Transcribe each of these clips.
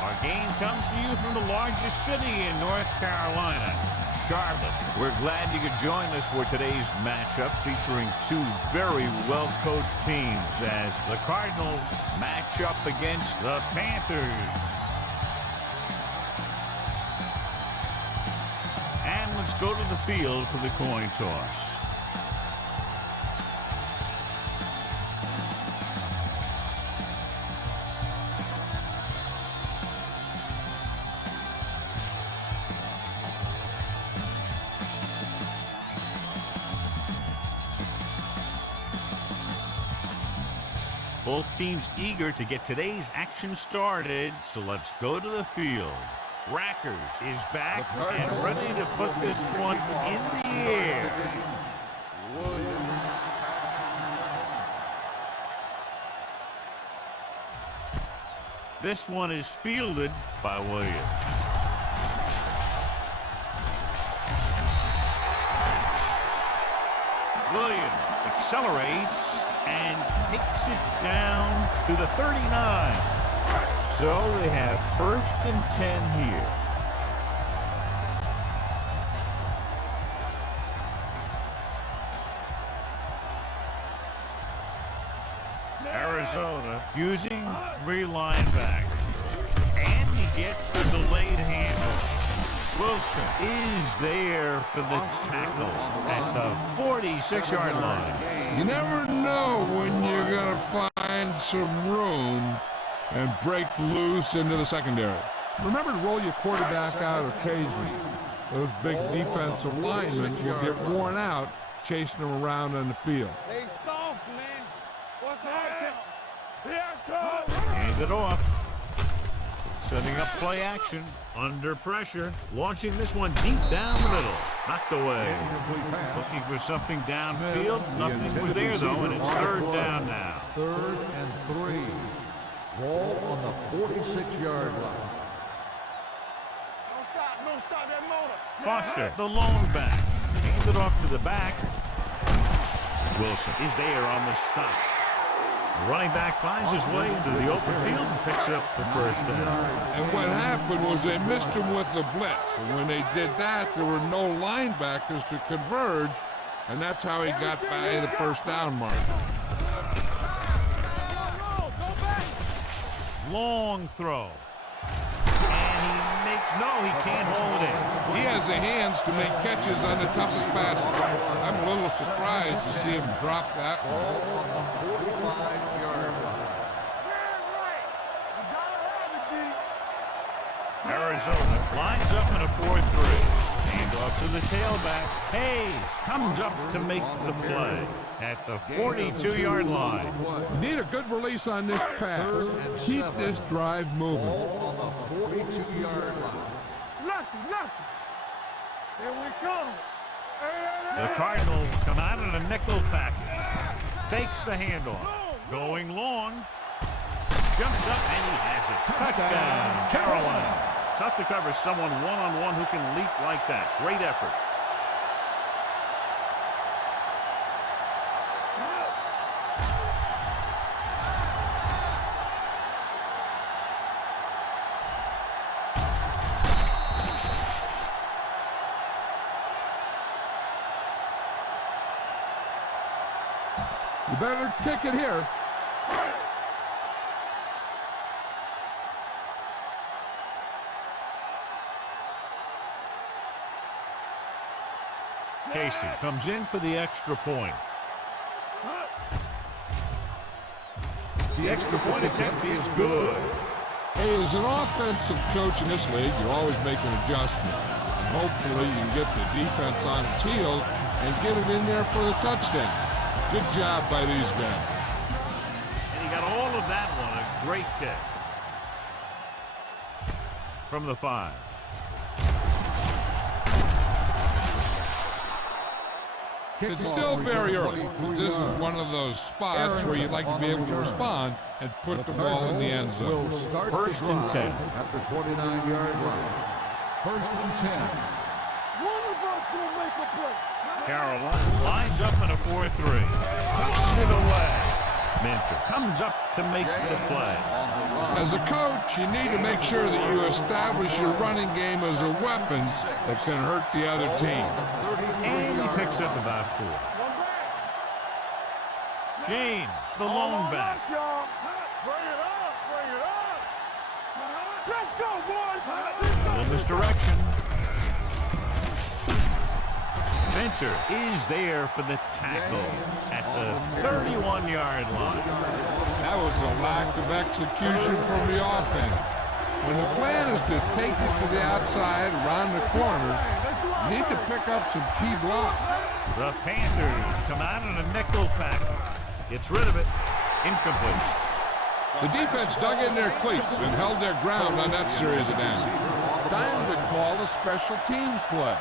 Our game comes to you from the largest city in North Carolina, Charlotte. We're glad you could join us for today's matchup featuring two very well-coached teams as the Cardinals match up against the Panthers. And let's go to the field for the coin toss. Both teams eager to get today's action started, so let's go to the field. Rackers is back and ready to put this one in the air. This one is fielded by Williams. Williams accelerates and takes it down to the 39. So they have 1st and 10 here. Arizona using 3 linebackers. And he gets the delayed handoff. Wilson is there for the tackle at the 46-yard line. You never know when you're going to find some room and break loose into the secondary. Remember to roll your quarterback out occasionally. Those big defensive linemen will get worn out chasing them around on the field. Hey, soft, man. What's happening? Here it comes. Hand it off. Setting up play action. Under pressure. Launching this one deep down the middle. Knocked away. Looking for something downfield. Nothing was there, though, and it's 3rd down now. 3rd and 3. Ball on the 46-yard line. Don't stop that motor. Foster, the lone back. Handed off to the back. Wilson is there on the stop. The running back finds his way into the open field and picks up the 1st down. And what happened was they missed him with the blitz. And when they did that, there were no linebackers to converge, and that's how he got by the 1st down mark. Long throw. And he makes, no, he can't hold it in. He has the hands to make catches on the toughest passes. I'm a little surprised to see him drop that one. On the 45-yard line. Arizona lines up in a 4-3. Hand off to the tailback. Hayes comes up to make the play at the 42-yard line. Need a good release on this pass. Keep this drive moving. Ball on the 42-yard line. Lucky. Here we come. The Cardinals come out in a nickel package. Fakes the handoff. Going long. Jumps up and he has it. Touchdown, Carolina. Tough to cover someone one-on-one who can leap like that. Great effort. You better kick it here. Casey comes in for the extra point. The extra point attempt is good. Hey, as an offensive coach in this league, you're always making adjustments. And hopefully you can get the defense on its heels and get it in there for the touchdown. Good job by these guys. And he got all of that one. A great kick. From the 5. It's still very early. This is one of those spots where you'd like to be able to respond and put the ball in the end zone. 1st and 10. At the 29-yard line. 1st and 10. One of us will make a play. Carolina lines up in a 4-3. Tucks it away. Minter comes up to make the play. As a coach, you need to make sure that you establish your running game as a weapon that can hurt the other team. And he picks up about 4. James, the lone back. Bring it up, bring it up. Let's go, boys. A little misdirection. Minter is there for the tackle at the 31-yard line. That was a lack of execution from the offense. When the plan is to take it to the outside, around the corner, you need to pick up some key blocks. The Panthers come out in a nickel pack. Gets rid of it. Incomplete. The defense dug in their cleats and held their ground on that series of downs. Time to call a special teams play.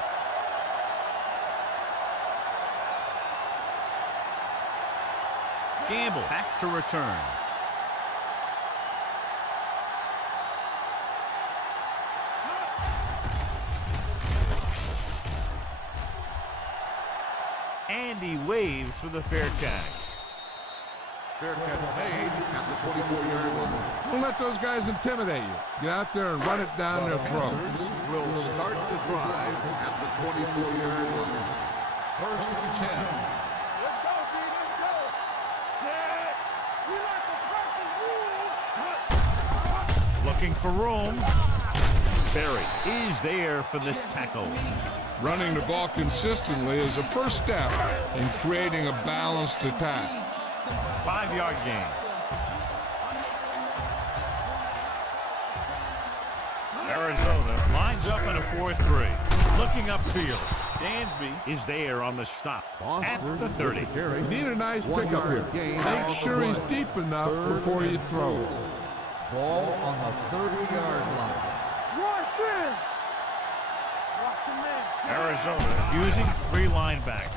Gamble back to return. And he waves for the fair catch. Fair catch made at the 24-yard line. Don't let those guys intimidate you. Get out there and run it down their throats. Will start the drive at the 24-yard line. First and 10. Let's go, D. Let's go. Set. We like the pressure rule. Looking for room. Berry is there for the tackle. Running the ball consistently is the first step in creating a balanced attack. 5-yard gain. Arizona lines up in a 4-3. Looking upfield. Dansby is there on the stop at the 30. You need a nice pickup here. Make sure he's deep enough before you throw. Ball on the 30-yard line. Rush in. Watch him in. Arizona using 3 linebackers.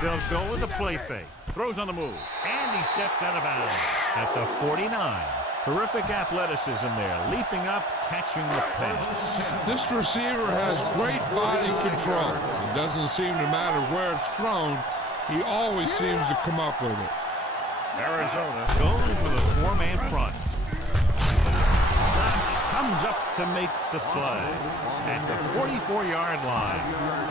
They'll go with the play fake. Throws on the move. And he steps out of bounds at the 49. Terrific athleticism there. Leaping up, catching the pass. This receiver has great body control. It doesn't seem to matter where it's thrown. He always seems to come up with it. Arizona goes with a 4-man front. Comes up to make the play at the 44-yard line.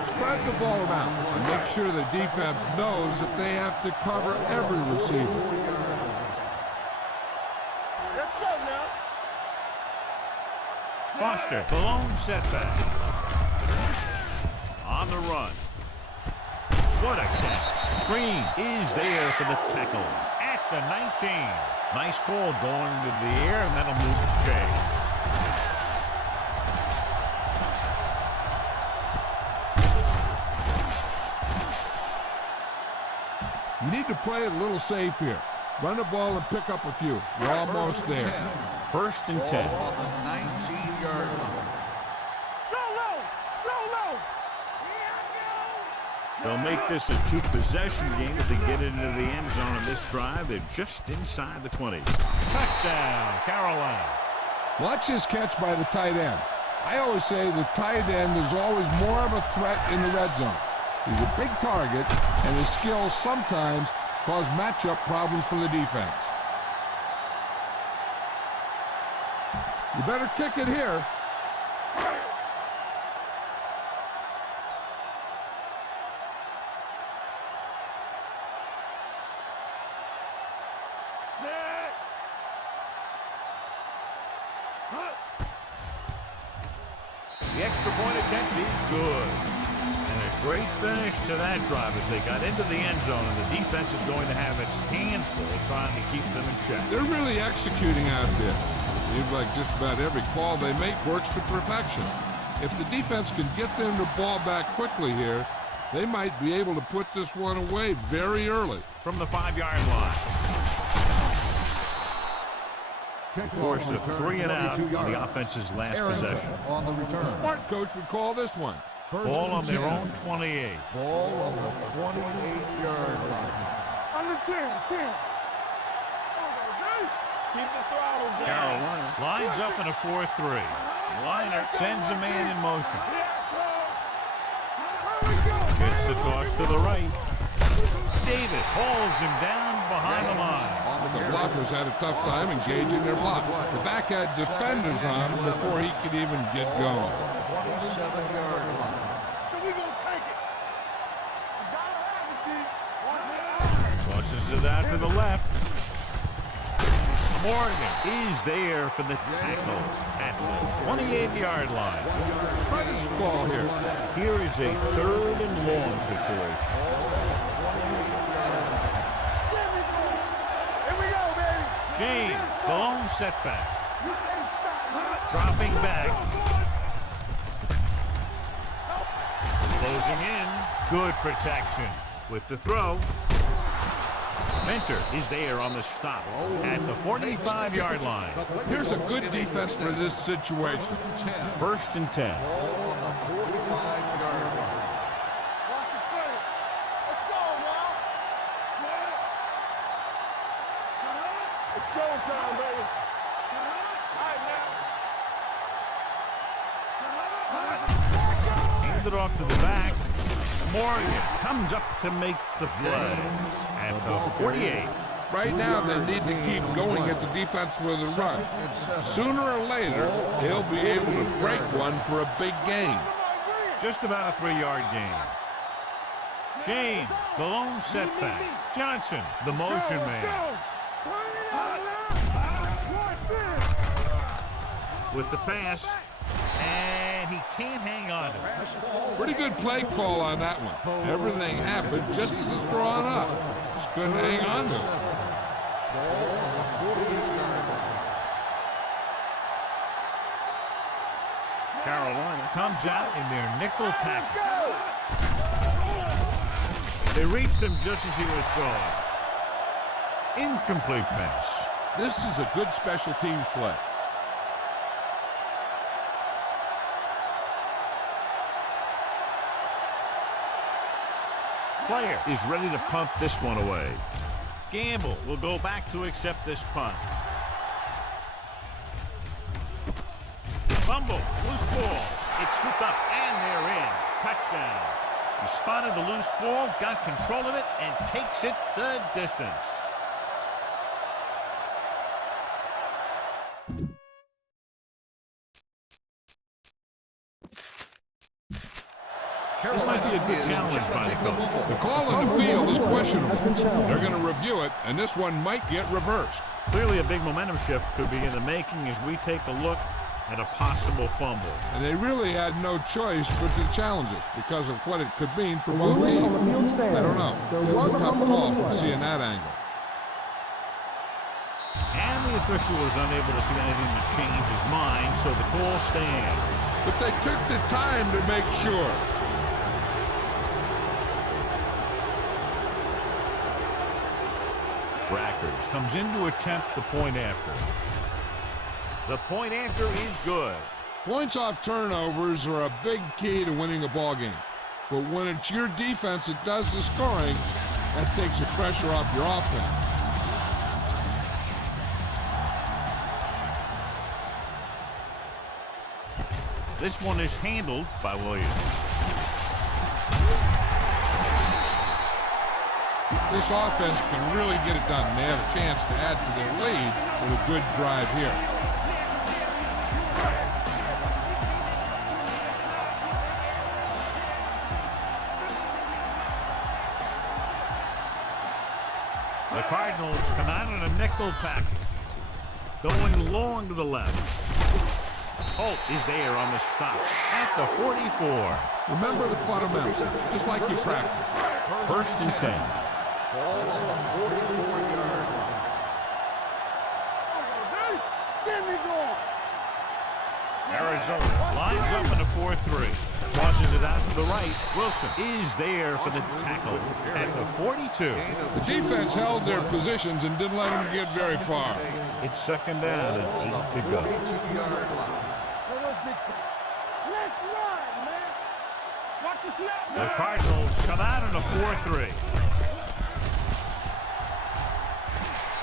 Spread the ball around and make sure the defense knows that they have to cover every receiver. Let's go now. Foster, the lone setback. On the run. What a catch. Green is there for the tackle at the 19. Nice call going to the air, and that'll move the chain. You need to play it a little safe here. Run the ball and pick up a few. You're almost there. First and 10. Ball on the 19-yard line. Go low. Go low. They'll make this a 2-possession game if they get into the end zone on this drive. They're just inside the 20. Touchdown, Carolina. Watch this catch by the tight end. I always say the tight end is always more of a threat in the red zone. He's a big target, and his skills sometimes cause matchup problems for the defense. You better kick it here. Set. The extra point attempt is good. And a great finish to that drive as they got into the end zone, and the defense is going to have its hands full trying to keep them in check. They're really executing out there. Seems like just about every call they make works to perfection. If the defense can get them the ball back quickly here, they might be able to put this one away very early. From the 5-yard line. Forced a 3 and out on the offense's last possession. On the return. Smart coach would call this one. Ball on their own 28. Ball on the 28-yard line. On the 10. Keep the throttles down. Carolina lines up in a 4-3. Liner sends a man in motion. Gets the toss to the right. Davis hauls him down behind the line. The blockers had a tough time engaging their block. The back had defenders on him before he could even get going. 27-yard line. So we gonna take it. You gotta have it, D. Tosses it out to the left. Morgan is there for the tackle at the 28-yard line. Try this ball here. Here is a 3rd and long situation. Here we go, baby. James, the lone setback. Dropping back. Closing in. Good protection with the throw. Mentor is there on the stop at the 45-yard line. Here's a good defense for this situation. 1st and 10. Ball on the 45-yard line. Watch the play. Let's go now. It's showtime, baby. All right, now. Hand it off to the back. Morgan comes up to make the play at the 48. Right now, they need to keep going at the defense with a run. Sooner or later, he'll be able to break one for a big gain. Just about a 3-yard gain. James, the lone setback. Johnson, the motion man. With the pass, and he can't hang on to it. Pretty good play call on that one. Everything happened just as it's drawn up. Just couldn't hang on to it. Carolina comes out in their nickel package. They reached him just as he was throwing. Incomplete pass. This is a good special teams play. Player is ready to punt this one away. Gamble will go back to accept this punt. Fumble, loose ball. It's scooped up, and they're in. Touchdown. He spotted the loose ball, got control of it, and takes it the distance. This might be a good challenge by the coach. The call on the field is questionable. They're going to review it, and this one might get reversed. Clearly a big momentum shift could be in the making as we take a look at a possible fumble. And they really had no choice but to challenge it because of what it could mean for both teams. I don't know. It's a tough call from seeing that angle. And the official was unable to see anything to change his mind, so the call stands. But they took the time to make sure. Brackers comes in to attempt the point after. The point after is good. Points off turnovers are a big key to winning a ball game. But when it's your defense that does the scoring, that takes the pressure off your offense. This one is handled by Williams. This offense can really get it done. They have a chance to add to their lead with a good drive here. The Cardinals come out in a nickel package. Going long to the left. Holt is there on the stop at the 44. Remember the fundamentals, just like you practice. 1st and 10. Ball on the 44-yard line. Arizona lines up in a 4-3. Tosses it out to the right. Wilson is there for the tackle at the 42. The defense held their positions and didn't let them get very far. It's 2nd down and 8 to go. 42-yard line. Let's run, man. Watch the snap. The Cardinals come out in a 4-3.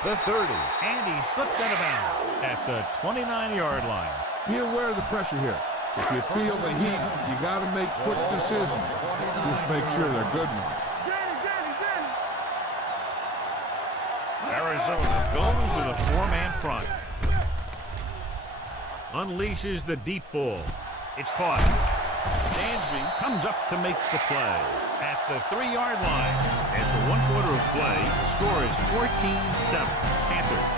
The 30. And he slips out of bounds at the 29-yard line. Be aware of the pressure here. If you feel the heat, you got to make quick decisions. Just make sure they're good ones. Arizona goes with a four-man front. Unleashes the deep ball. It's caught. Dansby comes up to make the play at the 3-yard line. After 1 quarter of play, the score is 14-7. Panthers.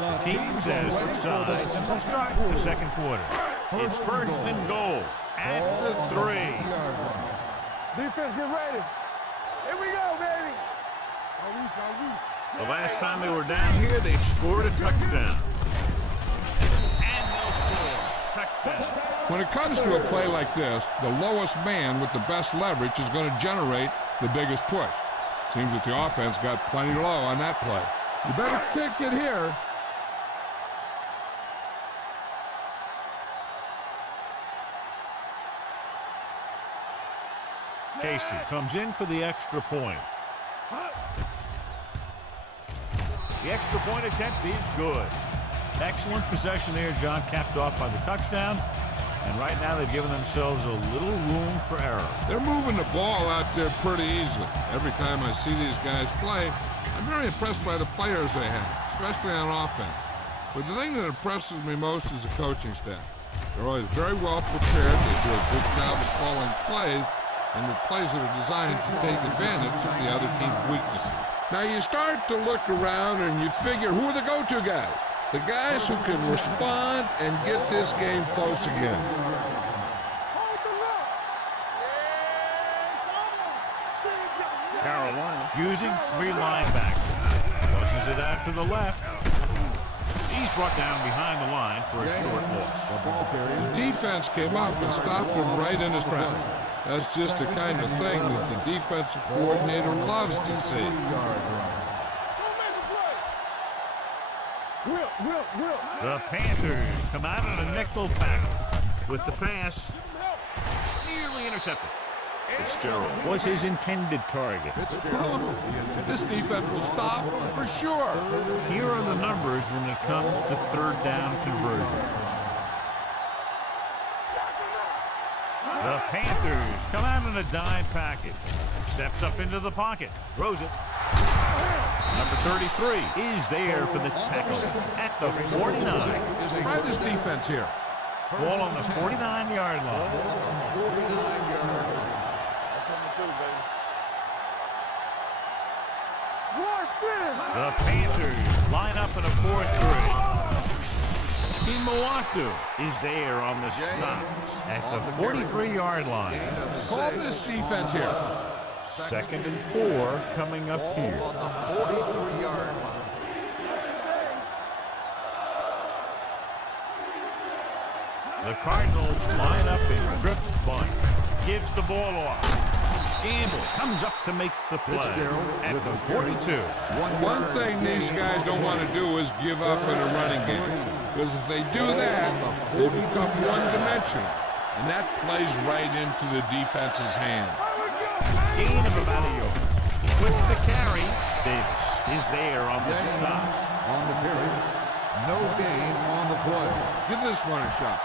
The teams as sides will start the second quarter. It's first and goal at the 3. Defense, get ready. Here we go, baby. The last time they were down here, they scored a touchdown. And they'll score. Touchdown. When it comes to a play like this, the lowest man with the best leverage is going to generate the biggest push. Seems that the offense got plenty low on that play. You better kick it here. Casey comes in for the extra point. The extra point attempt is good. Excellent possession there, John, capped off by the touchdown. And right now they've given themselves a little room for error. They're moving the ball out there pretty easily. Every time I see these guys play, I'm very impressed by the players they have, especially on offense. But the thing that impresses me most is the coaching staff. They're always very well prepared. They do a good job of calling plays, and the plays that are designed to take advantage of the other team's weaknesses. Now you start to look around and you figure, who are the go-to guys? The guys who can respond and get this game close again. Carolina using 3 linebackers. Tosses it out to the left. He's brought down behind the line for a short loss. The defense came up and stopped him right in his tracks. That's just the kind of thing that the defensive coordinator loves to see. The Panthers come out in a nickel pack with the pass nearly intercepted. Fitzgerald was his intended target. This defense will stop for sure. Here are the numbers when it comes to third down conversions. The Panthers come out in a dime package. Steps up into the pocket. Throws it. Number 33 is there for the tackle at the 49. Try this defense here. Ball on the 49-yard line. The Panthers line up in a 4-3. Moatu is there on the stop at the 43-yard line. Call this defense here. 2nd and 4 coming up here. The Cardinals line up in trips bunch. Gives the ball off. Gamble comes up to make the play at the 42. One thing these guys don't want to do is give up in a running game. Because if they do that, they become one-dimensional. And that plays right into the defense's hand. Gain of about a yard. With the carry, Davis is there on the stop. On the carry, no gain on the play. Give this one a shot.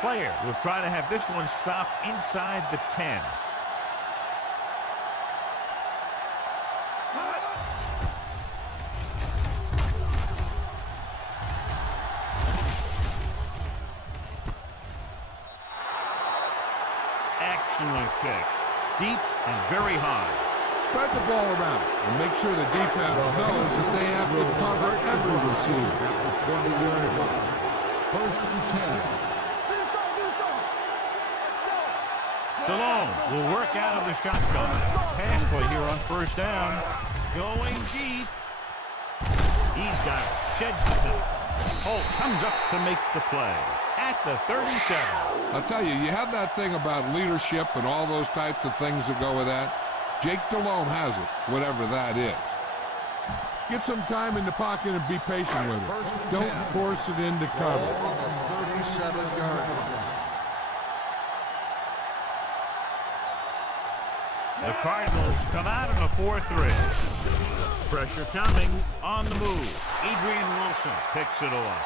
Player will try to have this one stop inside the 10. Excellent kick. Deep and very high. Spread the ball around and make sure the defense knows that they have to cover every receiver. 20-yard line. 1st and 10. Stallone will work out of the shotgun. Pass play here on 1st down. Going deep. He's got it. Sheds the thing. Holt comes up to make the play at the 37. I'll tell you, you have that thing about leadership and all those types of things that go with that. Jake Delhomme has it, whatever that is. Get some time in the pocket and be patient with it. Don't force it into cover. On the 37-yard line. The Cardinals come out in a 4-3. Pressure coming on the move. Adrian Wilson picks it off.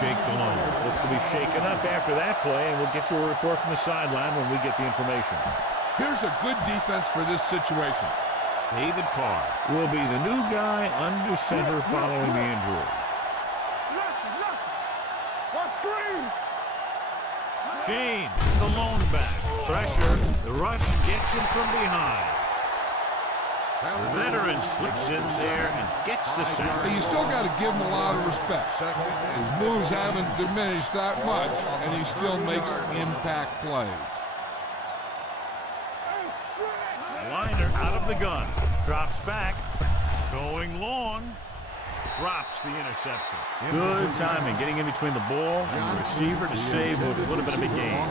Jake Delhomme looks to be shaken up after that play, and we'll get you a report from the sideline when we get the information. Here's a good defense for this situation. David Carr will be the new guy under center following the injury. James, the lone back. Pressure. The rush gets him from behind. The veteran slips in there and gets the sack. You still got to give him a lot of respect. His moves haven't diminished that much, and he still makes impact plays. Liner out of the gun. Drops back. Going long. Drops the interception. Good timing, getting in between the ball and the receiver to save what would have been a big game.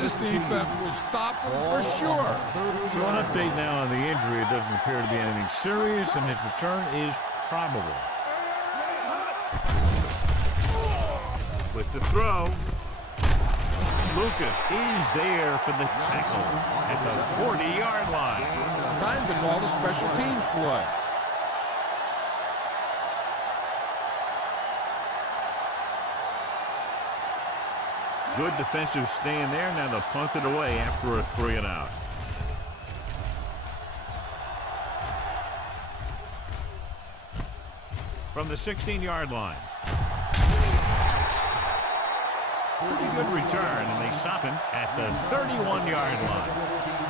This defense will stop him for sure. So an update now on the injury. It doesn't appear to be anything serious, and his return is probable. With the throw, Lucas is there for the tackle at the 40-yard line. Time to call the special teams play. Good defensive stand there. Now they'll punt it away after a 3-and-out. From the 16-yard line. Pretty good return, and they stop him at the 31-yard line.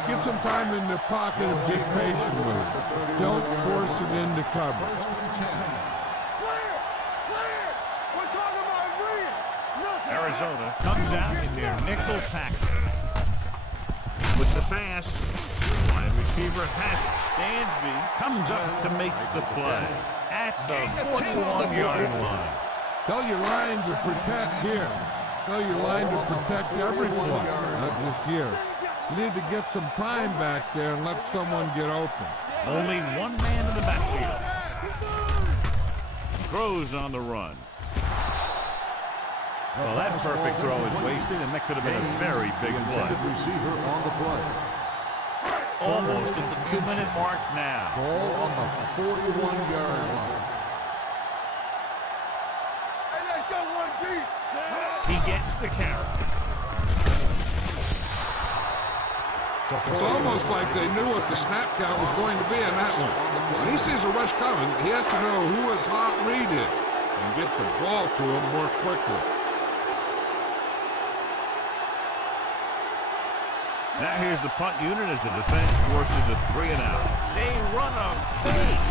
Get some time in the pocket and be patient with it. Don't force it into coverage. Arizona comes out in their nickel package. With the pass, wide receiver has it. Dansby comes up to make the play at the 41-yard line. Tell your line to protect here. Tell your line to protect every play, not just here. You need to get some time back there and let someone get open. Only one man in the backfield. Throws on the run. Well, that perfect throw is wasted, and that could have been a very big play. Receiver on the play. Almost at the 2-minute mark now. Ball on the 41-yard line. He gets the carry. It's almost like they knew what the snap count was going to be in that one. When he sees a rush coming, he has to know who his hot read is and get the ball to him more quickly. Now here's the punt unit as the defense forces a 3-and-out. They run a fake.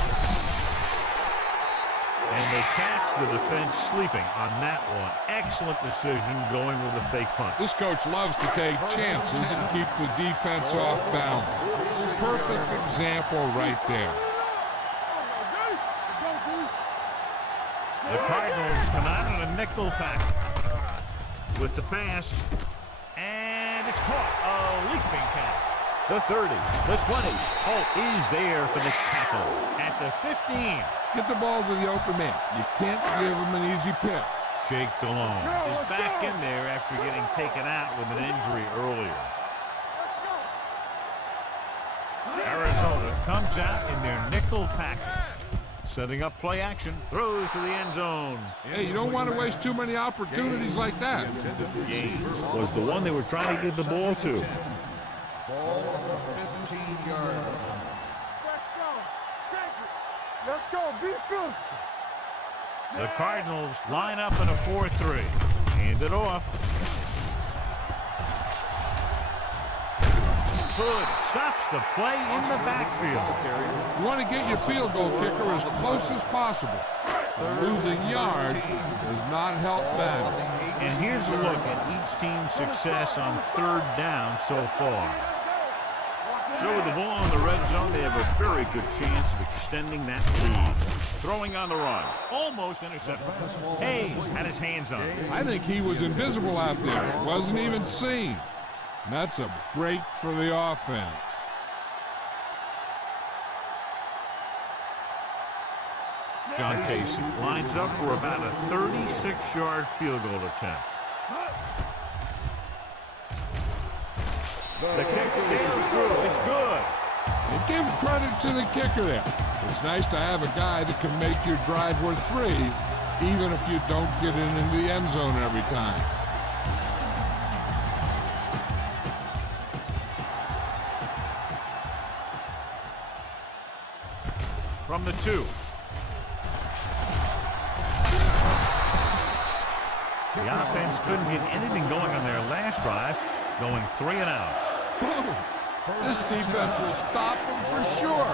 And they catch the defense sleeping on that one. Excellent decision going with a fake punt. This coach loves to take chances and keep the defense off balance. Perfect example right there. The Cardinals come out in a nickel package with the pass. And it's caught. A leaping catch. The 30, the 20. Holt is there for the tackle at the 15. Get the ball to the open man. You can't give him an easy pick. Jake Delhomme is back in there after getting taken out with an injury earlier. Arizona comes out in their nickel package. Setting up play action, throws to the end zone. Hey, you don't want to waste too many opportunities like that. Gaines was the one they were trying to get the ball to. Ball on the 15-yard line. Let's go, be physical. The Cardinals line up in a 4-3. Hand it off. Hood stops the play in the backfield. You want to get your field goal kicker as close as possible. Losing yards does not help that. And here's a look at each team's success on 3rd down so far. So with the ball in the red zone, they have a very good chance of extending that lead. Throwing on the run. Almost intercepted. Hayes had his hands on it. I think he was invisible out there. Wasn't even seen. And that's a break for the offense. John Casey lines up for about a 36-yard field goal attempt. The kick sails through. It's good. And give credit to the kicker there. It's nice to have a guy that can make your drive worth 3, even if you don't get into the end zone every time. From the 2. The offense couldn't get anything going on their last drive, going 3 and out. This defense will stop them for sure.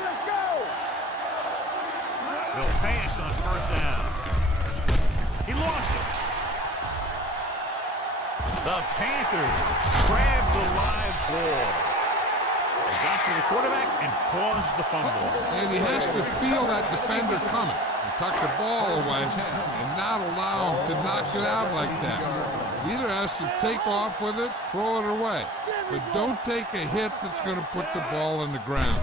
Let's go! They'll pass on first down. He lost it. The Panthers grabbed the live ball. They got to the quarterback and caused the fumble. And he has to feel that defender coming and tuck the ball away and not allow him to knock it out like that. He either has to take off with it, throw it away. But don't take a hit that's going to put the ball on the ground.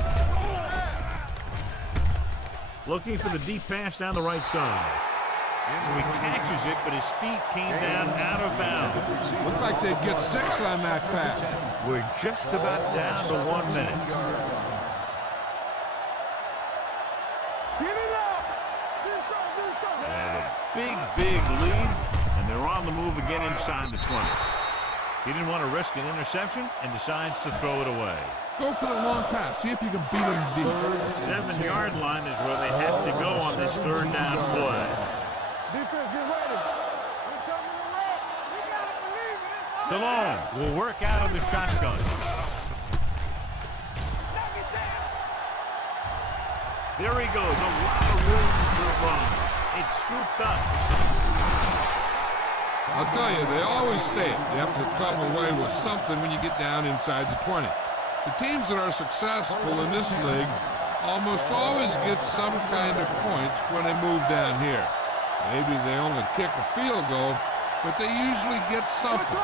Looking for the deep pass down the right side. So he catches it, but his feet came down out of bounds. Looked like they'd get 6 on that pass. We're just about down to 1 minute. Get it up! Do something! They have a big lead, and they're on the move again inside the 20. He didn't want to risk an interception and decides to throw it away. Go for the long pass. See if you can beat him deep. 7-yard line is where they have to go on this 3rd down play. Defense, get ready. We're coming around. We gotta believe it. Stallone will work out of the shotgun. Knock it down. There he goes. A lot of room to run. It's scooped up. I'll tell you, they always say it. You have to come away with something when you get down inside the 20. The teams that are successful in this league almost always get some kind of points when they move down here. Maybe they only kick a field goal, but they usually get something.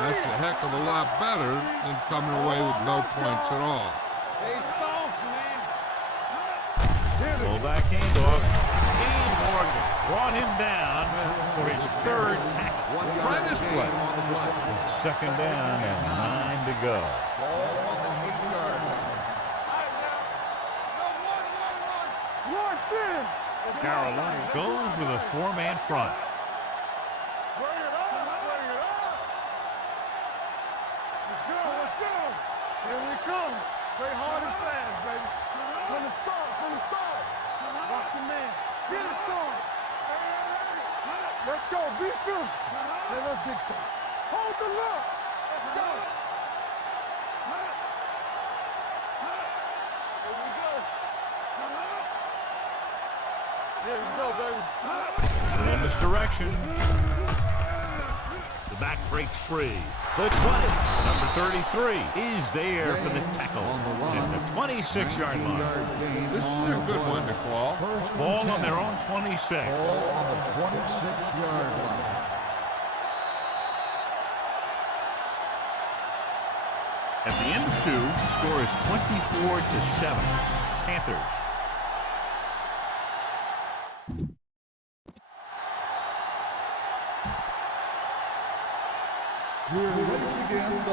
That's a heck of a lot better than coming away with no points at all. Hey, soft, man. Fullback handoff. Gabe Morgan brought him down for his 3rd tackle. Try this play. It's 2nd down and 9 to go. Carolina goes with a 4-man front. Bring it up! Bring it up! Let's go! Here we come. Play hard and fast, baby. From the start. Watch your man. Get it started. Let's go. Be physical. Hey, let's big time. Hold the look. Let's go. Here we go. Here we go, baby. We're in this direction. The back breaks free. The 20, number 33, is there for the tackle at the 26-yard line. This is a good one to call. Ball on their own 26. Ball on the 26-yard line. At the end of 2, the score is 24-7. Panthers.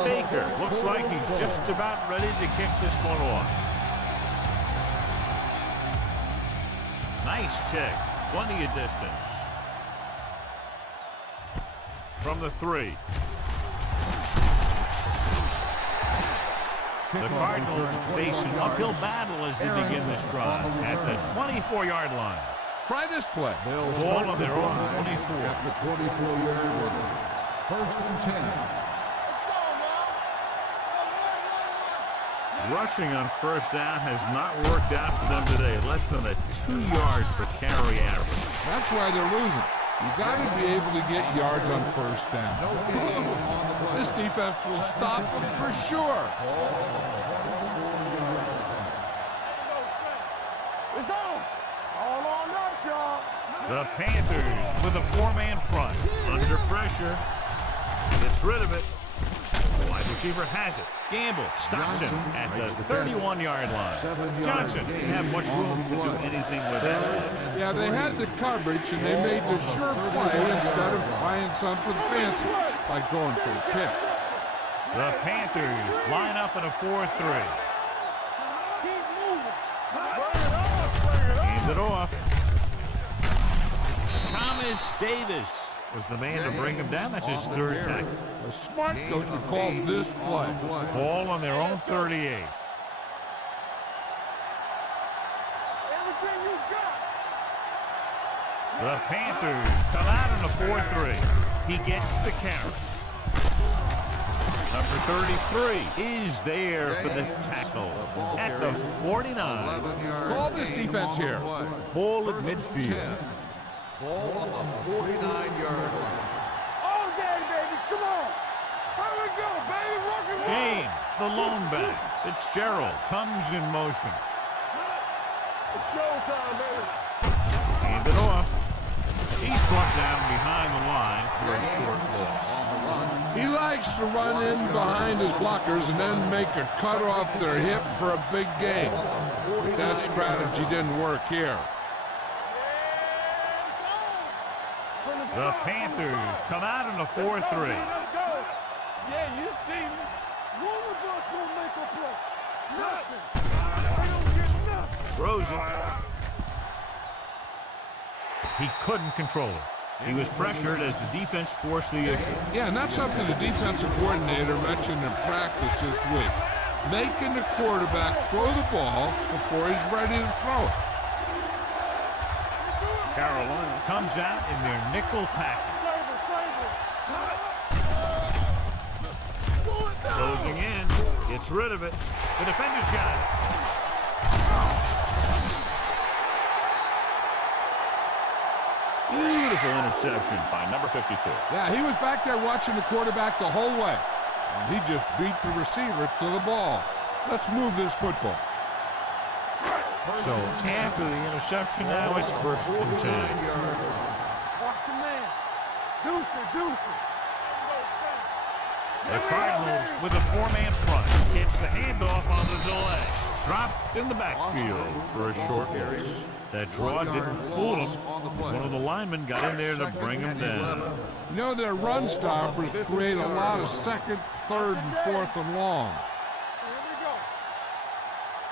Baker looks like he's just about ready to kick this one off. Nice kick. Plenty of distance. From the 3. The Cardinals face an uphill battle as they begin this drive at the 24-yard line. Try this play. Ball on their own 24. At the 24-yard line. 1st and 10. Rushing on first down has not worked out for them today. Less than a 2 yard per carry average. That's why they're losing. You got to be able to get yards on first down. This defense will stop them for sure. It's on. All on us, y'all. The Panthers with a 4-man front. Under pressure. Gets rid of it. Wide receiver has it. Gamble stops him at the 31-yard line. Johnson didn't have much room to do anything with it. Yeah, they had the coverage, and they made the sure play instead of buying some for the fancy by going for the pick. The Panthers line up in a 4-3. Hand it off. Thomas Davis was the man to bring him down. That's his third tackle. A smart coach would call this play. Ball on their own 38. The Panthers come out in a 4-3. He gets the carry. Number 33 is there for the tackle at the 49. Call this defense here. Ball at midfield. Ball on the 49-yard line. All day, baby. Come on. Here we go, baby. Rock and roll. James, the lone back. Fitzgerald comes in motion. It's showtime, baby. Hand it off. He's brought down behind the line for a short loss. He likes to run in behind his blockers and then make a cut off their hip for a big gain. But that strategy didn't work here. The Panthers come out in a 4-3. Yeah, you see me. One of us will make a play. Nothing. They don't get nothing. Throws it. He couldn't control it. He was pressured as the defense forced the issue. Yeah, and that's something the defensive coordinator mentioned in practice this week. Making the quarterback throw the ball before he's ready to throw it. Carolina comes out in their nickel package. Closing in. Gets rid of it. The defender's got it. Beautiful interception by number 52. Yeah, he was back there watching the quarterback the whole way. And he just beat the receiver to the ball. Let's move this football. So after the interception now, it's first and 10. Watch your man. Deuce it, deuce it. The Cardinals with a four-man front gets the handoff on the delay. Dropped in the backfield for a short loss. That draw didn't fool him. One of the linemen got in there to bring him down. You know, their run stoppers create a lot of second, third, and fourth and long.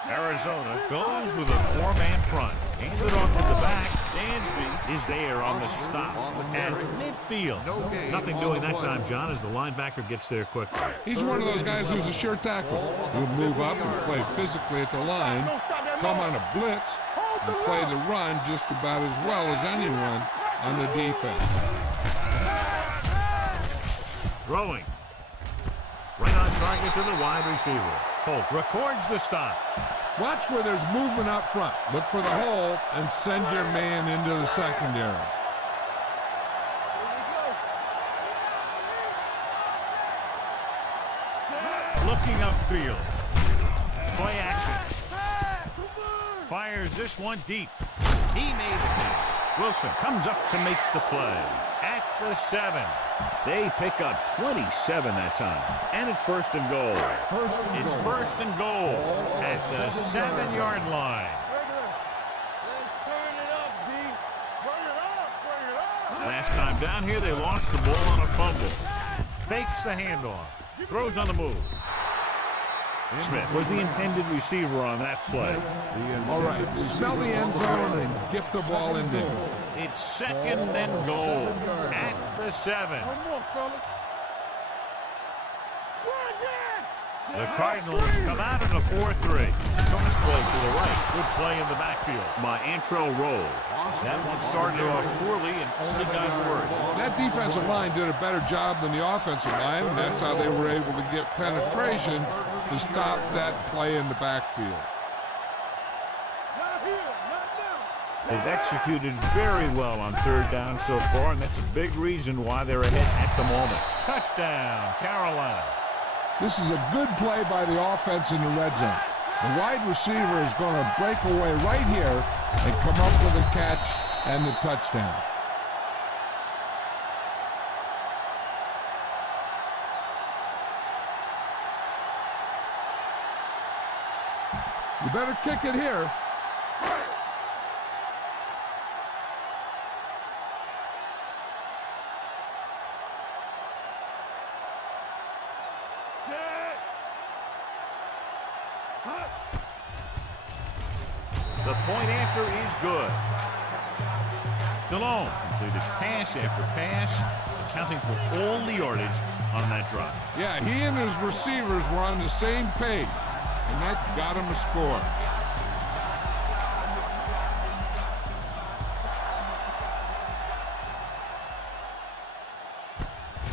Arizona goes with a four-man front. Handed off to the back. Dansby is there on the stop at midfield. Nothing doing that time, John, as the linebacker gets there quickly. He's one of those guys who's a sure tackle. He'll move up and play physically at the line, come on a blitz, and play the run just about as well as anyone on the defense. Throwing. Right on target to the wide receiver. Polk records the stop. Watch where there's movement up front. Look for the hole and send your man into the secondary. Looking upfield. Play action. Fires this one deep. He made it. Wilson comes up to make the play. At the 7. They pick up 27 that time. And it's first and goal. It's first and goal at the 7-yard line. Last time down here, they lost the ball on a fumble. Fakes the handoff. Throws on the move. Smith was the intended receiver on that play. All right, smell the end zone and get the ball in there. It's second and goal at the 7. The Cardinals come out in a 4-3. Bonus play to the right. Good play in the backfield by Antrell Roll. That one started off poorly and only got worse. That defensive line did a better job than the offensive line, and that's how they were able to get penetration to stop that play in the backfield. They've executed very well on third down so far, and that's a big reason why they're ahead at the moment. Touchdown, Carolina. This is a good play by the offense in the red zone. The wide receiver is going to break away right here and come up with a catch and the touchdown. You better kick it here. The point after is good. Stallone completed pass after pass, accounting for all the yardage on that drive. Yeah, he and his receivers were on the same page, and that got him a score.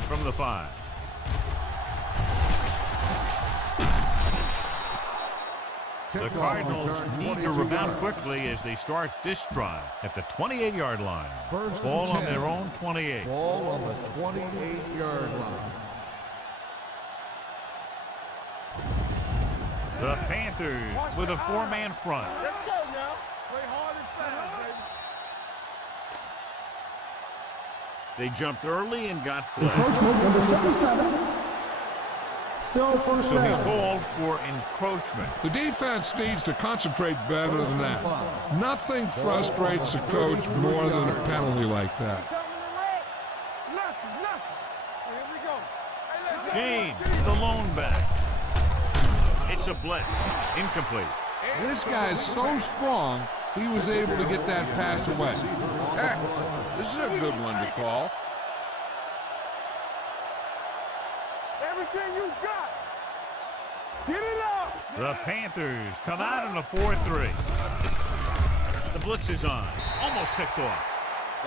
From the 5. The Cardinals need to rebound quickly as they start this drive at the 28-yard line. First Ball on and 10. their own 28. Ball on the 28-yard line. The Panthers with a 4-man front. Let's go now. Play hard and fast, baby. They jumped early and got flagged. Encroachment, number 77. Still first So he's down. called for encroachment. The defense needs to concentrate better than that. Nothing frustrates a coach more than a penalty like that. Coming to red. Nothing. Here we go. Hey, let's James, the lone back. It's a blitz. Incomplete. This guy's so strong, he was able to get that pass away. Heck, this is a good one to call. Everything you got. Get it up. The Panthers come out in a 4-3. The blitz is on. Almost picked off.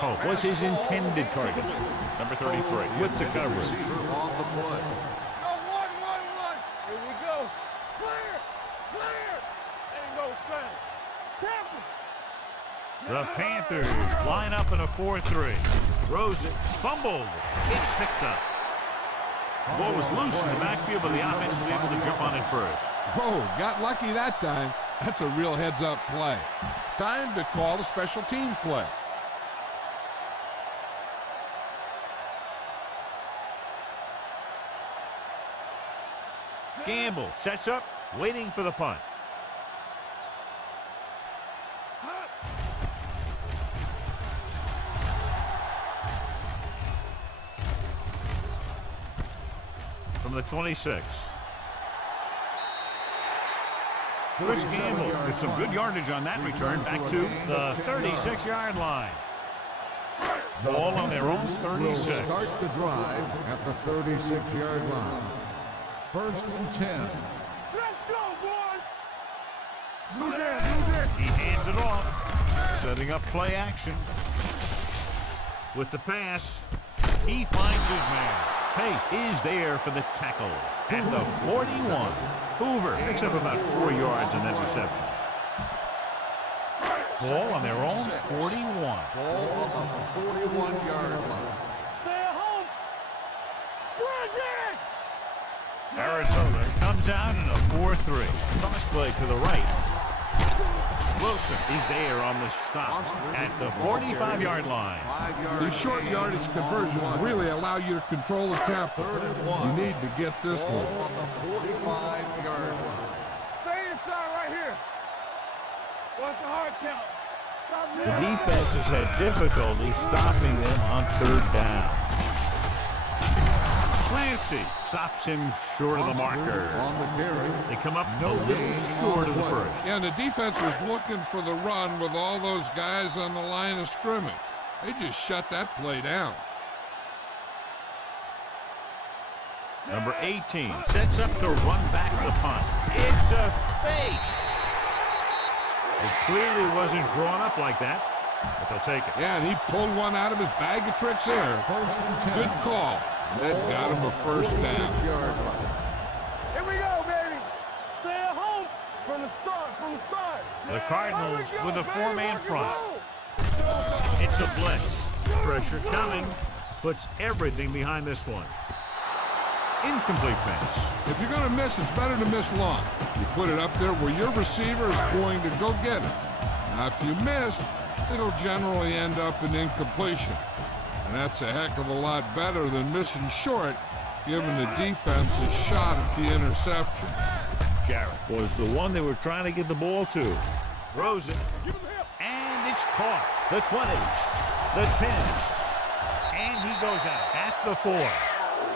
Oh, was his intended target. Number 33 with the coverage. On the play. No, one. Here we go. Clear. Ain't no thing. Tap it. The Panthers line up in a 4-3. Throws it. Fumbled. It's picked up. The ball was loose in the backfield, but the offense was able to jump on it first. Oh, got lucky that time. That's a real heads-up play. Time to call the special teams play. Gamble sets up, waiting for the punt. From the 26. Chris Gamble with some good yardage on that return back to the 36-yard line. Ball on their own 36. Start the drive at the 36-yard line. First and 10. Let's go, boys. Move there. He hands it off, setting up play action. With the pass, he finds his man. Pace is there for the tackle at the 41. Hoover picks up about 4 yards on that reception. Ball on their own 41. Ball on the 41-yard line. Stay at home. Bring it. Arizona comes out in a 4-3. Cross play to the right. Wilson is there on the stop at the 45-yard line. These short yardage conversions really allow you to control the tempo. You need to get this one. On the 45-yard line. Stay inside right here. Watch the hard count. Stop The there. defense has had difficulty stopping them on 3rd down. Clancy stops him short of the marker. On the carry. They come up a little short of the first. Yeah, and the defense was looking for the run with all those guys on the line of scrimmage. They just shut that play down. Number 18 sets up to run back the punt. It's a fake. It clearly wasn't drawn up like that, but they'll take it. Yeah, and he pulled one out of his bag of tricks there. First and 10. Good call. That got him a first down. 46-yard line. Here we go, baby. Stay at home from the start. The Cardinals Here we go, with a baby. 4-man Rock and front. roll. It's a blitz. Pressure coming. Puts everything behind this one. Incomplete pass. If you're going to miss, it's better to miss long. You put it up there where your receiver is going to go get it. Now, if you miss, it'll generally end up in incompletion. And that's a heck of a lot better than missing short, giving the defense a shot at the interception. Garrett was the one they were trying to get the ball to. Throws it. And it's caught. The 20. The 10. And he goes out at the 4.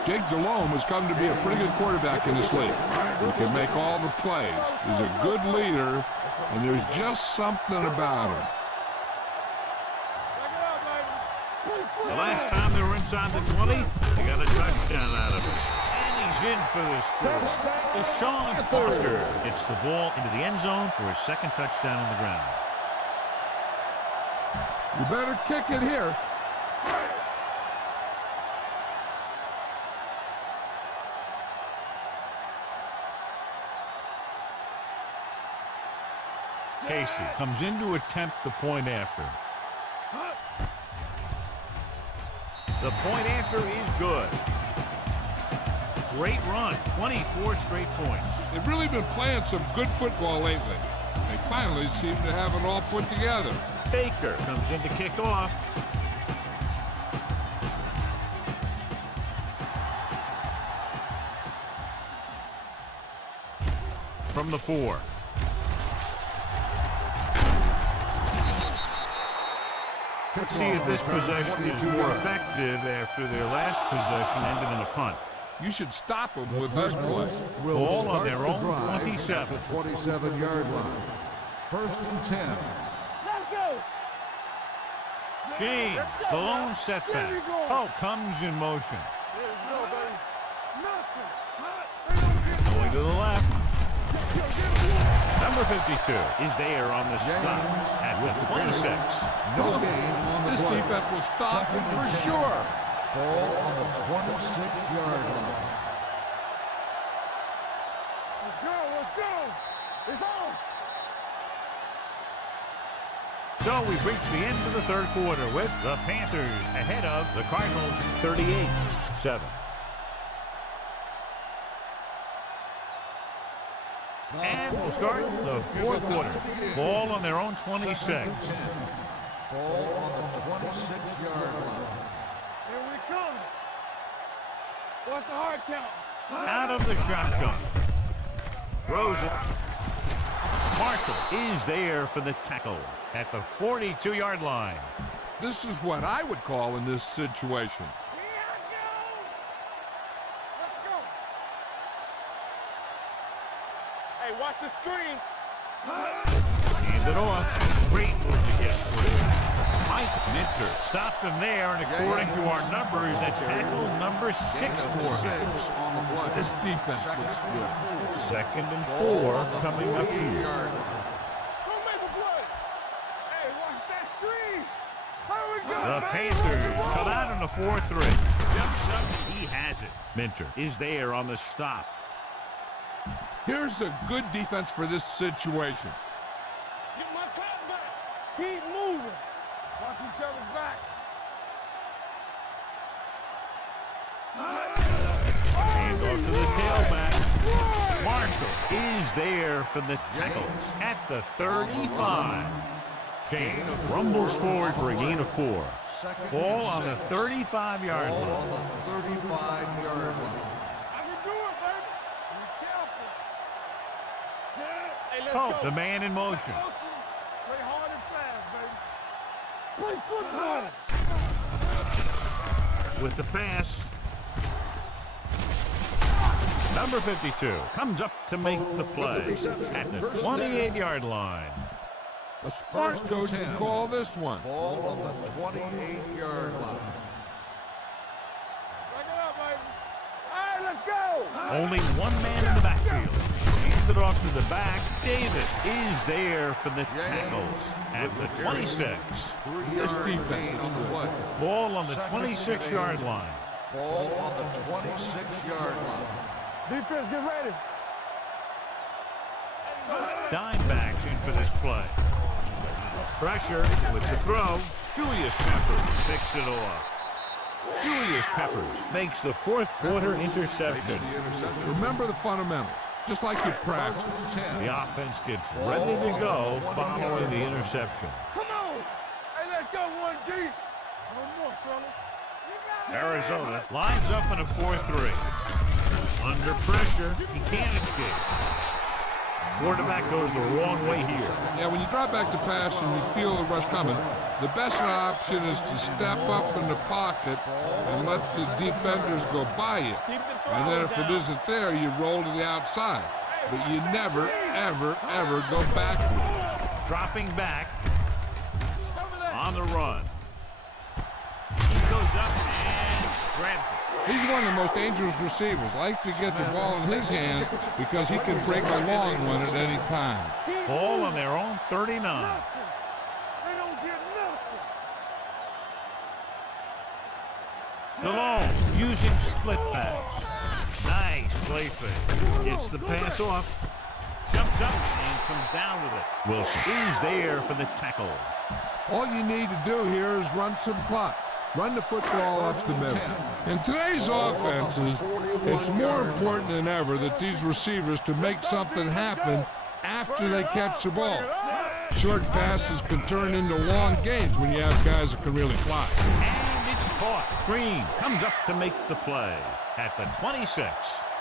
Jake Delhomme has come to be a pretty good quarterback in this league. He can make all the plays. He's a good leader, and there's just something about him. The last time they were inside the 20, they got a touchdown out of it. And he's in for the score. Deshaun Foster gets the ball into the end zone for his second touchdown on the ground. You better kick it here. Casey comes in to attempt the point after. The point after is good. Great run, 24 straight points. They've really been playing some good football lately. They finally seem to have it all put together. Baker comes in to kick off. From the 4. Let's see if this possession is more effective after their last possession ended in a punt. You should stop them with this play. Ball on their own 27. The 27-yard line. First and 10. Let's go. James, the lone setback. Oh, comes in motion. Going to the left. Number 52 is there on the stop at the 26. No game on the This play. defense will stop him for sure. Ball on the 26-yard line. Let's go. Let's go. It's off. So we've reached the end of the third quarter with the Panthers ahead of the Cardinals 38-7. And we'll start the fourth quarter. Ball on their own 26. Ball on the 26-yard line. Here we come. What's the hard count? Out of the shotgun. Throws it. Marshall is there for the tackle at the 42-yard line. This is what I would call in this situation. Hey, watch the screen. Hand it off. Great move to get through. Mike Minter stopped him there, and according to our numbers, that's tackle number 6 for him. On the play. This defense looks good. 2nd and 4 coming up here. Don't make a play. Hey, watch that screen. Here we go. The Panthers come out in a 4-3. Jumps up, he has it. Minter is there on the stop. Here's a good defense for this situation. Get my top back. Keep moving. Watch each other's back. Hands off to the tailback. Marshall is there for the tackle at the 35. James rumbles forward for a gain of 4. Ball on the 35-yard Ball line. on the 35-yard line. I can do it, baby. Be careful. Hey, let's Oh, go. the man in motion. Play hard and fast, baby. Play football. With the pass. Number 52 comes up to make the play at the 28-yard line. A smart coach can call this one. Ball on the 28-yard line. Back it up, baby. All right, let's go. Only one man in the backfield. Hands it off to the back. Davis is there for the tackles at the 26. This defense on the play. Ball on the 26-yard line. Ball on the 26-yard line. Defense, get ready. Dime backs in for this play. Pressure with the throw. Julius Peppers picks it off. Julius Peppers makes the fourth quarter interception. Remember the fundamentals, just like you practiced. The offense gets ready to go following the interception. Come on. Hey, let's go one deep. No more, fellas. Arizona lines up in a 4-3. Under pressure, he can't escape. Quarterback goes the wrong way here. Yeah, when you drop back to pass and you feel the rush coming, the best option is to step up in the pocket and let the defenders go by you. And then if it isn't there, you roll to the outside. But you never, ever, ever go backward. Dropping back on the run. He goes up and grabs it. He's one of the most dangerous receivers. I like to get the ball in his hand because he can break a long one at any time. Ball on their own 39. They don't get nothing. DeLone using split pass. Nice play fake. Gets the pass off. Jumps up and comes down with it. Wilson is there for the tackle. All you need to do here is run some clock. Run the football up the middle. In today's offenses, it's more important than ever that these receivers to make something happen after they catch the ball. Short passes can turn into long gains when you have guys that can really fly. And it's caught. Green comes up to make the play at the 26.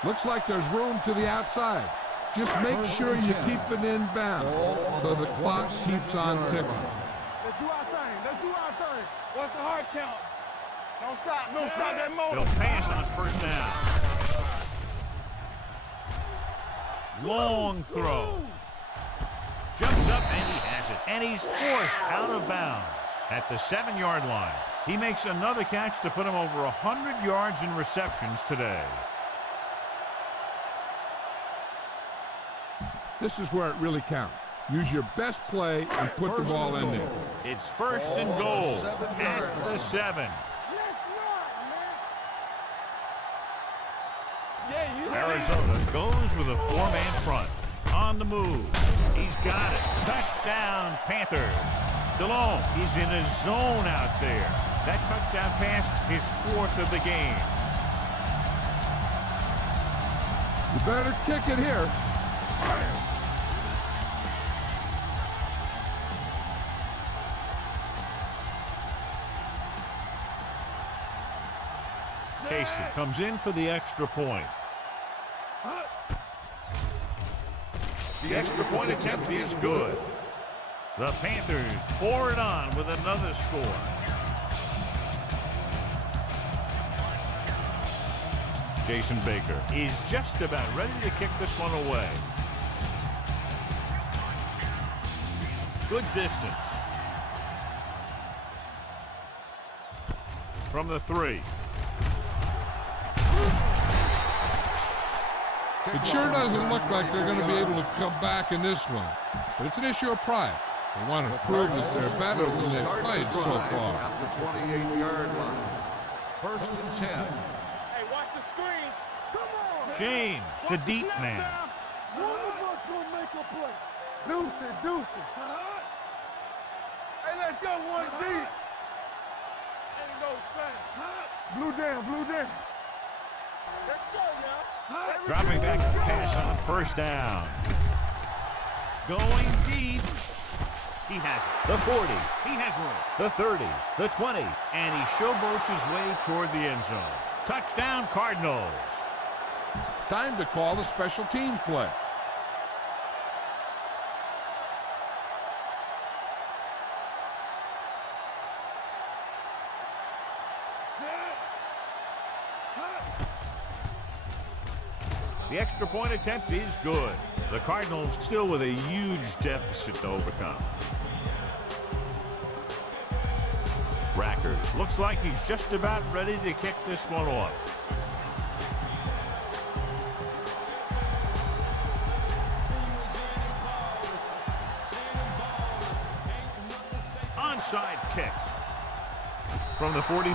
Looks like there's room to the outside. Just make sure you keep it in bounds so the clock keeps on ticking. Let's do our thing. Let's do our thing. What's the hard count? Don't stop. Don't stop that motor. They'll pass on first down. Long throw. Jumps up and he has it. And he's forced out of bounds at the 7-yard line. He makes another catch to put him over 100 yards in receptions today. This is where it really counts. Use your best play and put the ball in there. It's first and goal at the 7. Arizona goes with a 4-man front. On the move. He's got it. Touchdown, Panthers. DeLone, he's in a zone out there. That touchdown pass is 4th of the game. You better kick it here. Casey comes in for the extra point. The extra point attempt is good. The Panthers pour it on with another score. Jason Baker is just about ready to kick this one away. Good distance. From the 3. It sure doesn't look like they're going to be able to come back in this one. But it's an issue of pride. They want to prove that they're better than they've played so far. At the 28-yard line. First and 10. Hey, watch the screen. Come on. James, the deep man. One of us will make a play. Deuce it. Hey, let's go one deep. Ain't no thing. Blue down. Let's go now. Dropping back to pass on first down. Going deep. He has it. The 40. He has room. The 30. The 20. And he showboats his way toward the end zone. Touchdown, Cardinals. Time to call the special teams play. The extra point attempt is good. The Cardinals still with a huge deficit to overcome. Rackers looks like he's just about ready to kick this one off. Onside kick from the 44.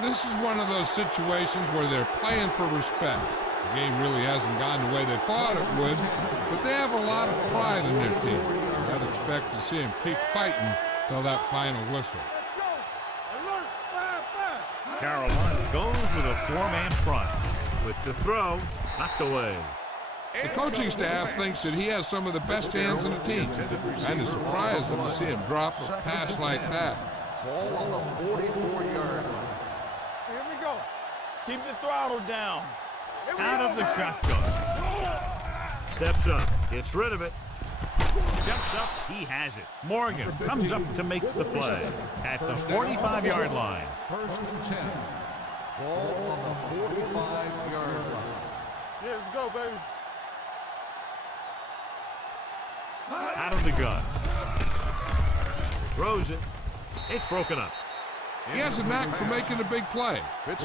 This is one of those situations where they're playing for respect. The game really hasn't gone the way they thought it would, but they have a lot of pride in their team. I'd expect to see them keep fighting till that final whistle. Carolina goes with a 4-man front. With the throw, knocked away. The coaching staff thinks that he has some of the best hands in the team. Kind of surprising to see him drop a pass like that. Ball on the 44-yard line. Here we go. Keep the throttle down. Out of the shotgun. Steps up, gets rid of it. Jumps up, he has it. Morgan comes up to make the play at the 45-yard line. First and 10. Ball on the 45-yard line. Yeah, let's go, baby. Out of the gun. Throws it. It's broken up. He has a knack for making a big play.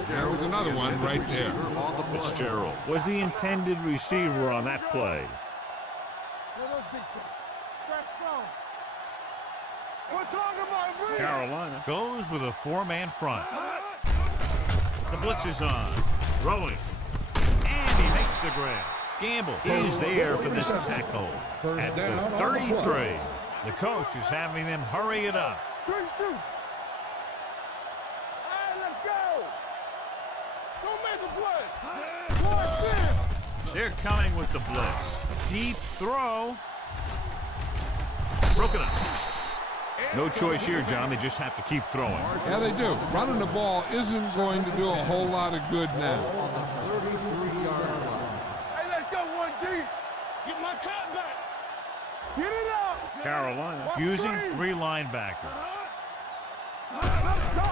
There was another one right there. Fitzgerald was the intended receiver on that play. We're talking about real. Carolina goes with a four-man front. The blitz is on. Throwing. And he makes the grab. Gamble is there for this tackle at the 33. The coach is having them hurry it up. Good shoot. All right, let's go. Don't make the play. Watch this. They're coming with the blitz. Deep throw. Broken up. No choice here, John. They just have to keep throwing. Yeah, they do. Running the ball isn't going to do a whole lot of good now. On the 33-yard line. Hey, let's go 1D. Get my cut back. Get it up. Carolina using three linebackers. Let's go.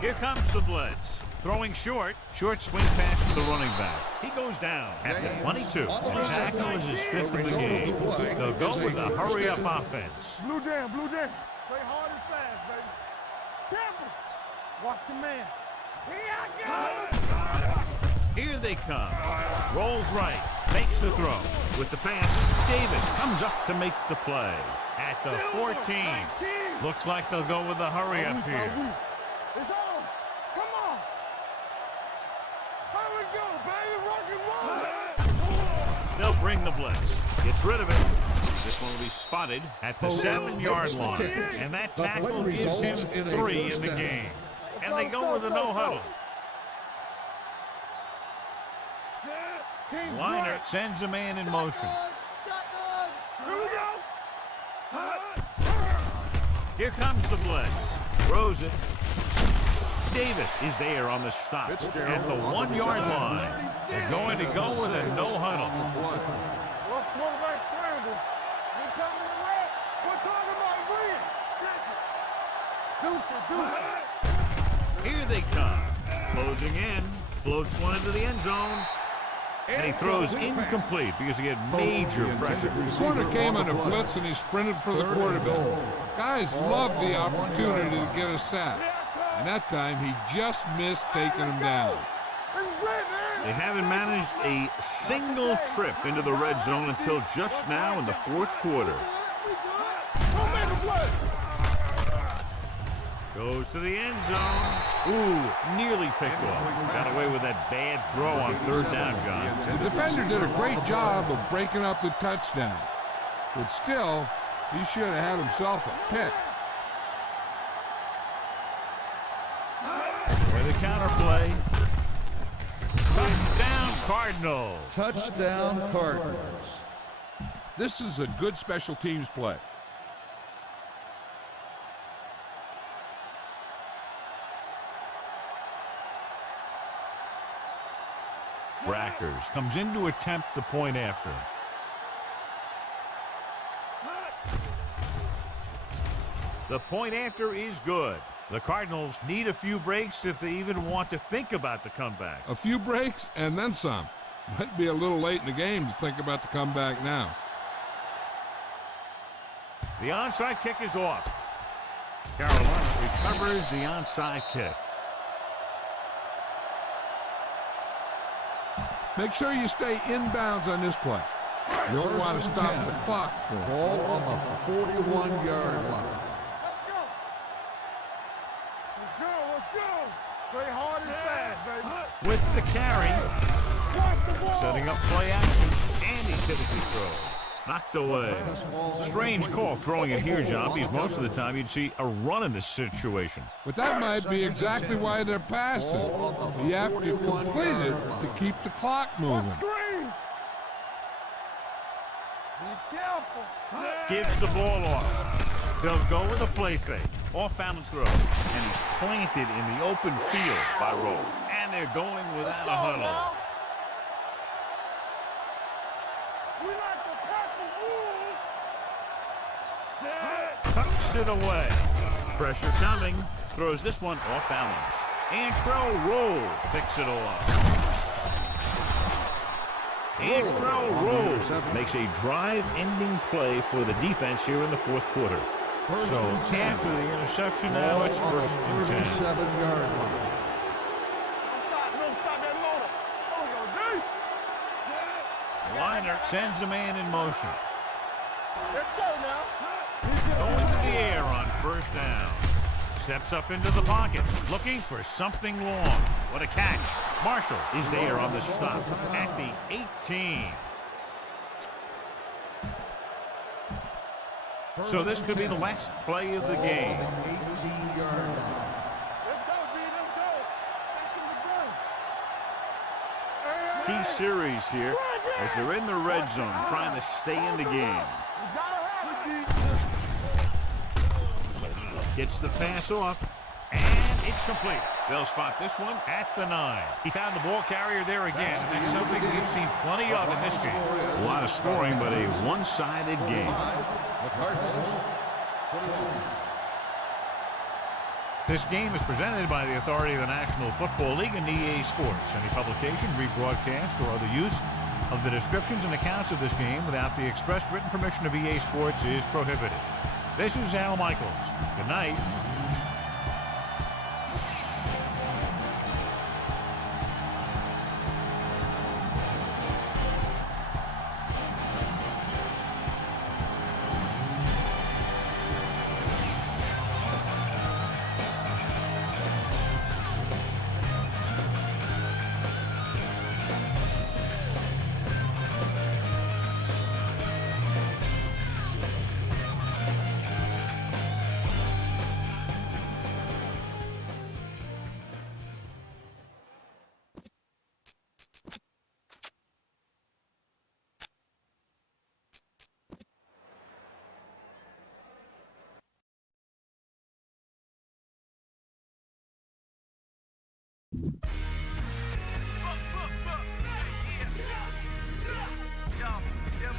Here comes the blitz. Throwing short. Short swing pass to the running back. He goes down at the 22. The tackle is his fifth of the game. They'll go with a hurry-up offense. Blue down, blue down. Play hard and fast, baby. Careful. Watch your man. Here I go. Here they come. Rolls right. Makes the throw. With the pass, Davis comes up to make the play. At the 14. Looks like they'll go with a hurry-up here. It's on. Come on. How we go, baby? Rock and roll. They'll bring the blitz. Gets rid of it. This one will be spotted at the 7-yard line. And that tackle gives him 3 in the game. And they go with a no-huddle. Liner sends a man in motion. Here comes the blitz. Throws it. Davis is there on the stop at the 1-yard line. They're going to go with a no-huddle. What's quarterback scramble? We coming to red. We're talking about real. Here they come. Closing in. Floats one into the end zone. And he throws incomplete because he had major pressure. The corner came on a blitz and he sprinted for the quarterback. Guys love the opportunity to get a sack. And that time he just missed taking him down. They haven't managed a single trip into the red zone until just now in the fourth quarter. Goes to the end zone. Ooh, nearly picked off. Got away with that bad throw on third down, John. The defender did a great job of breaking up the touchdown. But still, he should have had himself a pick. For the counter play. Touchdown, Cardinals. Touchdown, Cardinals. This is a good special teams play. Rackers comes in to attempt the point after. The point after is good. The Cardinals need a few breaks if they even want to think about the comeback. A few breaks and then some. Might be a little late in the game to think about the comeback now. The onside kick is off. Carolina recovers the onside kick. Make sure you stay inbounds on this play. You don't want to stop the clock. Ball on the 41-yard line. Let's go. Play hard and fast, baby. With the carry. Setting up play action. And he's hit as he throws. Knocked away. Strange call throwing it here, John, because most of the time you'd see a run in this situation. But that might be exactly why they're passing. You have to complete it to keep the clock moving. Be careful. Gives the ball off. They'll go with a play fake. Off-balance throw. And he's planted in the open field by Rowe. And they're going without a huddle. We like to tackle rules. Tucks it away. Pressure coming. Throws this one off balance. Antrell Roll picks it off. Antrell Roll makes a drive-ending play for the defense here in the fourth quarter. So after the interception now, it's first and 10. 37-yard line. No stop that motor. Oh, yo, D. Liner sends a man in motion. Let's go now. Going to the air on first down. Steps up into the pocket, looking for something long. What a catch. Marshall is there on the stop at the 18. So this could be the last play of the game. 18-yard line. Let's go, B. Let's go. Back in the game. Key series here as they're in the red zone trying to stay in the game. You gotta have it, D. Gets the pass off, and it's complete. They'll spot this one at the 9. He found the ball carrier there again. That's something we've seen plenty of in this game. A lot of scoring, but a one-sided game. The Cardinals, 21. This game is presented by the authority of the National Football League and EA Sports. Any publication, rebroadcast, or other use of the descriptions and accounts of this game without the expressed written permission of EA Sports is prohibited. This is Al Michaels. Good night.